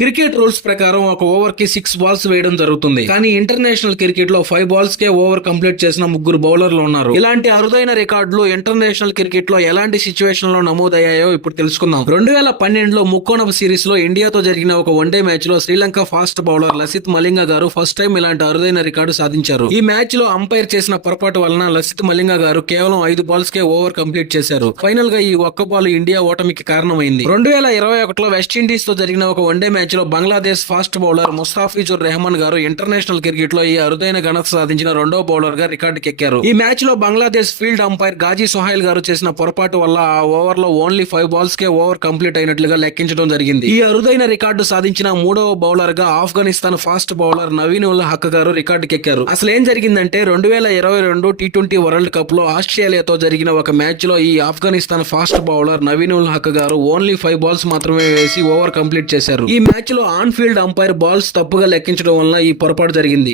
Cricket rules ప్రకారం ఒక over కి 6 బాల్స్ వేయడం జరుగుతుంది. కానీ ఇంటర్నేషనల్ క్రికెట్ లో 5 బాల్స్ కే ఓవర్ కంప్లీట్ చేసిన ముగ్గురు బౌలర్లు ఉన్నారు. ఇలాంటి అరుదైన రికార్డులు ఇంటర్నేషనల్ క్రికెట్ లో ఎలాంటి సిచ్యువేషన్ లో నమోదయ్యాయో ఇప్పుడు తెలుసుకుందాం. 2012లో ముక్కోణపు సిరీస్ లో ఇండియాతో జరిగిన ఒక వన్డే మ్యాచ్ లో శ్రీలంక ఫాస్ట్ బౌలర్ లసిత్ మలింగ గారు ఫస్ట్ టైం ఇలాంటి అరుదైన రికార్డు సాధించారు. ఈ మ్యాచ్ లో అంపైర్ చేసిన పొరపాటు వలన లసిత్ మలింగ గారు కేవలం 5 బాల్స్ కే ఓవర్ కంప్లీట్ చేశారు. ఫైనల్ గా ఈ ఒక్క బాల్ ఇండియా ఓటమికి కారణమైంది. 2021లో వెస్టిండీస్ తో జరిగిన ఒక వన్డే మ్యాచ్ లో బంగ్లాదేశ్ ఫాస్ట్ బౌలర్ ముస్తాఫిజుర్ రెహమాన్ గారు ఇంటర్నేషనల్ క్రికెట్ లో ఈ అరుదైన ఘనత సాధించిన రెండో బౌలర్ గా రికార్డుకెక్కారు. ఈ మ్యాచ్ లో బంగ్లాదేశ్ ఫీల్డ్ అంపైర్ గాజీ సోహైల్ గారు చేసిన పొరపాటు వల్ల ఆ ఓవర్ లో ఓన్లీ 5 బాల్స్ కే ఓవర్ కంప్లీట్ అయినట్లుగా లెక్కించడం జరిగింది. ఈ అరుదైన రికార్డు సాధించిన మూడవ బౌలర్ గా ఆఫ్ఘనిస్తాన్ ఫాస్ట్ బౌలర్ నవీన్ ఉల్ హక్ గారు రికార్డుకెక్కారు. అసలు ఏం జరిగిందంటే 2022 టీ20 వరల్డ్ కప్ లో ఆస్ట్రేలియాతో జరిగిన ఒక మ్యాచ్ లో ఈ ఆఫ్ఘనిస్తాన్ ఫాస్ట్ బౌలర్ నవీన్ ఉల్ హక్ గారు ఓన్లీ 5 బాల్స్ మాత్రమే వేసి ఓవర్ కంప్లీట్ చేశారు. ఈ మ్యాచ్ లో ఆన్ ఫీల్డ్ అంపైర్ బాల్స్ తప్పుగా లెక్కించడం వల్ల ఈ పొరపాటు జరిగింది.